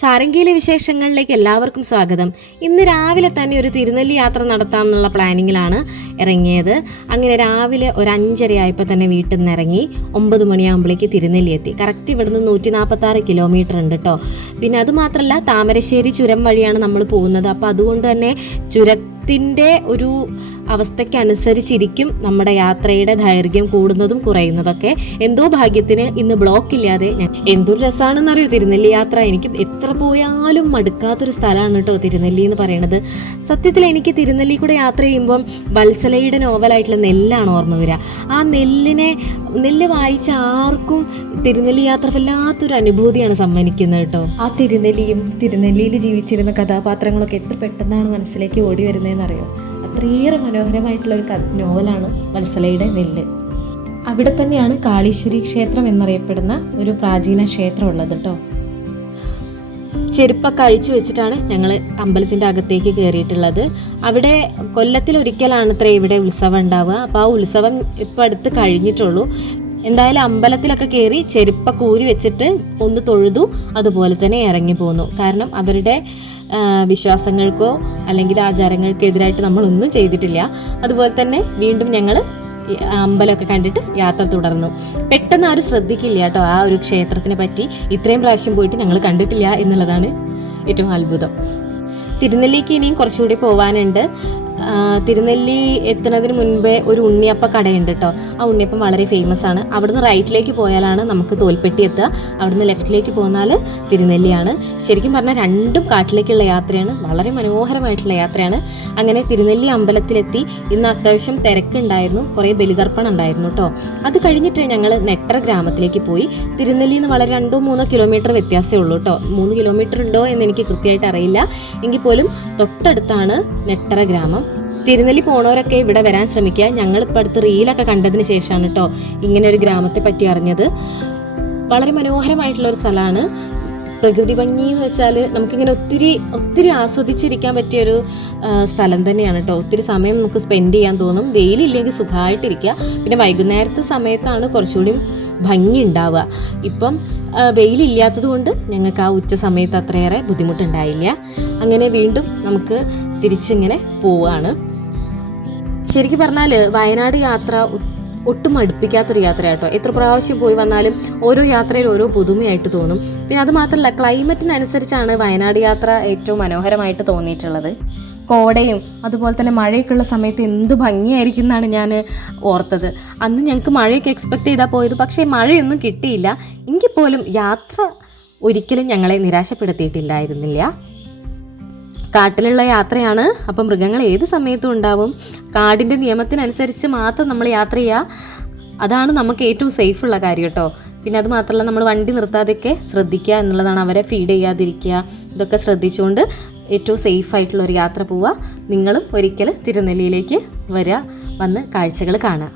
സാരംഗിയിലെ വിശേഷങ്ങളിലേക്ക് എല്ലാവർക്കും സ്വാഗതം. ഇന്ന് രാവിലെ തന്നെ ഒരു തിരുനെല്ലി യാത്ര നടത്താമെന്നുള്ള പ്ലാനിങ്ങിലാണ് ഇറങ്ങിയത്. അങ്ങനെ രാവിലെ ഒരു 5:30 ആയപ്പോൾ തന്നെ വീട്ടിൽ നിന്ന് ഇറങ്ങി 9 മണിയാകുമ്പോഴേക്ക് തിരുനെല്ലി എത്തി. കറക്റ്റ് ഇവിടുന്ന് 146 കിലോമീറ്റർ ഉണ്ട് കേട്ടോ. പിന്നെ അതുമാത്രമല്ല, താമരശ്ശേരി ചുരം വഴിയാണ് നമ്മൾ പോകുന്നത്. അപ്പോൾ അതുകൊണ്ട് തന്നെ ചുരത്തിൻ്റെ ഒരു അവസ്ഥയ്ക്കനുസരിച്ചിരിക്കും നമ്മുടെ യാത്രയുടെ ദൈർഘ്യം കൂടുന്നതും കുറയുന്നതൊക്കെ. എന്തോ ഭാഗ്യത്തിന് ഇന്ന് ബ്ലോക്ക് ഇല്ലാതെ എന്തൊരു രസമാണെന്നറിയോ തിരുനെല്ലി യാത്ര. എനിക്ക് എത്ര പോയാലും മടുക്കാത്തൊരു സ്ഥലമാണ് കേട്ടോ തിരുനെല്ലി എന്ന് പറയുന്നത്. സത്യത്തിൽ എനിക്ക് തിരുനെല്ലി കൂടെ യാത്ര ചെയ്യുമ്പം വത്സലയുടെ നോവലായിട്ടുള്ള നെല്ലാണ് ഓർമ്മ വരിക. ആ നെല്ല് വായിച്ച ആർക്കും തിരുനെല്ലി യാത്ര വല്ലാത്തൊരു അനുഭൂതിയാണ് സമ്മാനിക്കുന്നത് കേട്ടോ. ആ തിരുനെല്ലിയും തിരുനെല്ലിയിൽ ജീവിച്ചിരുന്ന കഥാപാത്രങ്ങളൊക്കെ എത്ര പെട്ടെന്നാണ് മനസ്സിലേക്ക് ഓടി വരുന്നതെന്നറിയോ. അത്രയേറെ മനോഹരമായിട്ടുള്ള ഒരു നോവലാണ് വത്സലയുടെ നെല്ല്. അവിടെ തന്നെയാണ് കാളീശ്വരി ക്ഷേത്രം എന്നറിയപ്പെടുന്ന ഒരു പ്രാചീന ക്ഷേത്രം ഉള്ളത് കേട്ടോ. ചെരുപ്പൊക്കെ അഴിച്ചു വെച്ചിട്ടാണ് ഞങ്ങൾ അമ്പലത്തിൻ്റെ അകത്തേക്ക് കയറിയിട്ടുള്ളത്. അവിടെ കൊല്ലത്തിലൊരിക്കലാണ് ഇത്ര ഇവിടെ ഉത്സവം ഉണ്ടാവുക. അപ്പോൾ ആ ഉത്സവം ഇപ്പം അടുത്ത് കഴിഞ്ഞിട്ടുള്ളൂ. എന്തായാലും അമ്പലത്തിലൊക്കെ കയറി ചെരുപ്പൊക്കെ ഊരി വെച്ചിട്ട് ഒന്ന് തൊഴുതു, അതുപോലെ തന്നെ ഇറങ്ങി പോന്നു. കാരണം അവരുടെ വിശ്വാസങ്ങൾക്കോ അല്ലെങ്കിൽ ആചാരങ്ങൾക്കോ എതിരായിട്ട് നമ്മളൊന്നും ചെയ്തിട്ടില്ല. അതുപോലെ തന്നെ വീണ്ടും ഞങ്ങൾ അമ്പലമൊക്കെ കണ്ടിട്ട് യാത്ര തുടർന്നു. പെട്ടെന്ന് ആരും ശ്രദ്ധിക്കില്ല കേട്ടോ ആ ഒരു ക്ഷേത്രത്തിനെ പറ്റി. ഇത്രയും പ്രാവശ്യം പോയിട്ട് ഞങ്ങൾ കണ്ടിട്ടില്ല എന്നുള്ളതാണ് ഏറ്റവും അത്ഭുതം. തിരുനെല്ലിക്ക് ഇനിയും കുറച്ചുകൂടി പോകാനുണ്ട്. തിരുനെല്ലി എത്തുന്നതിന് മുൻപേ ഒരു ഉണ്ണിയപ്പ കടയുണ്ട് കേട്ടോ. ആ ഉണ്ണിയപ്പം വളരെ ഫേമസ് ആണ്. അവിടുന്ന് റൈറ്റിലേക്ക് പോയാലാണ് നമുക്ക് തോൽപ്പെട്ടി എത്തുക. അവിടുന്ന് ലെഫ്റ്റിലേക്ക് പോന്നാൽ തിരുനെല്ലിയാണ്. ശരിക്കും പറഞ്ഞാൽ രണ്ടും കാട്ടിലേക്കുള്ള യാത്രയാണ്. വളരെ മനോഹരമായിട്ടുള്ള യാത്രയാണ്. അങ്ങനെ തിരുനെല്ലി അമ്പലത്തിലെത്തി. ഇന്ന് അത്യാവശ്യം തിരക്കുണ്ടായിരുന്നു, കുറേ ബലിതർപ്പണം ഉണ്ടായിരുന്നു കേട്ടോ. അത് കഴിഞ്ഞിട്ട് ഞങ്ങൾ നെട്ടറ ഗ്രാമത്തിലേക്ക് പോയി. തിരുനെല്ലിയിൽ നിന്ന് വളരെ 2-3 കിലോമീറ്റർ വ്യത്യാസമേ ഉള്ളൂ കേട്ടോ. 3 കിലോമീറ്റർ ഉണ്ടോ എന്ന് എനിക്ക് കൃത്യമായിട്ട് അറിയില്ല. എങ്കിൽ പോലും തൊട്ടടുത്താണ് നെട്ടറ ഗ്രാമം. തിരുനെല്ലി പോണവരൊക്കെ ഇവിടെ വരാൻ ശ്രമിക്കുക. ഞങ്ങളിപ്പോൾ അടുത്ത് റീലൊക്കെ കണ്ടതിന് ശേഷമാണ് കേട്ടോ ഇങ്ങനെ ഒരു ഗ്രാമത്തെ പറ്റി അറിഞ്ഞത്. വളരെ മനോഹരമായിട്ടുള്ള ഒരു സ്ഥലമാണ്. പ്രകൃതി ഭംഗി എന്ന് വെച്ചാൽ നമുക്കിങ്ങനെ ഒത്തിരി ആസ്വദിച്ചിരിക്കാൻ പറ്റിയൊരു സ്ഥലം തന്നെയാണ് കേട്ടോ. ഒത്തിരി സമയം നമുക്ക് സ്പെൻഡ് ചെയ്യാൻ തോന്നും. വെയിലില്ലെങ്കിൽ സുഖമായിട്ടിരിക്കുക. പിന്നെ വൈകുന്നേരത്തെ സമയത്താണ് കുറച്ചുകൂടി ഭംഗി ഉണ്ടാവുക. ഇപ്പം വെയിലില്ലാത്തത് കൊണ്ട് ഞങ്ങൾക്ക് ആ ഉച്ച സമയത്ത് അത്രയേറെ ബുദ്ധിമുട്ടുണ്ടായില്ല. അങ്ങനെ വീണ്ടും നമുക്ക് തിരിച്ചിങ്ങനെ പോവുകയാണ്. ശരിക്കും പറഞ്ഞാൽ വയനാട് യാത്ര ഒട്ടും അടുപ്പിക്കാത്തൊരു യാത്രയാട്ടോ. എത്ര പ്രാവശ്യം പോയി വന്നാലും ഓരോ യാത്രയിൽ ഓരോ പുതുമയായിട്ട് തോന്നും. പിന്നെ അത് മാത്രമല്ല, ക്ലൈമറ്റിനനുസരിച്ചാണ് വയനാട് യാത്ര ഏറ്റവും മനോഹരമായിട്ട് തോന്നിയിട്ടുള്ളത്. കോടയും അതുപോലെ തന്നെ മഴയൊക്കെയുള്ള സമയത്ത് എന്ത് ഭംഗിയായിരിക്കും എന്നാണ് ഞാൻ ഓർത്തത്. അന്ന് ഞങ്ങൾക്ക് മഴയൊക്കെ എക്സ്പെക്റ്റ് ചെയ്താൽ പോയത്, പക്ഷേ മഴയൊന്നും കിട്ടിയില്ല. എങ്കിൽ പോലും യാത്ര ഒരിക്കലും ഞങ്ങളെ നിരാശപ്പെടുത്തിയിട്ടില്ലായിരുന്നില്ല. കാട്ടിലുള്ള യാത്രയാണ്. അപ്പം മൃഗങ്ങൾ ഏത് സമയത്തും ഉണ്ടാവും. കാടിൻ്റെ നിയമത്തിനനുസരിച്ച് മാത്രം നമ്മൾ യാത്ര ചെയ്യുക. അതാണ് നമുക്ക് ഏറ്റവും സേഫുള്ള കാര്യം കേട്ടോ. പിന്നെ അത് മാത്രമല്ല, നമ്മൾ വണ്ടി നിർത്താതെയൊക്കെ ശ്രദ്ധിക്കുക എന്നുള്ളതാണ്. അവരെ ഫീഡ് ചെയ്യാതിരിക്കുക. ഇതൊക്കെ ശ്രദ്ധിച്ചുകൊണ്ട് ഏറ്റവും സേഫായിട്ടുള്ളൊരു യാത്ര പോവുക. നിങ്ങളും ഒരിക്കൽ തിരുനെല്ലിയിലേക്ക് വന്ന് കാഴ്ചകൾ കാണുക.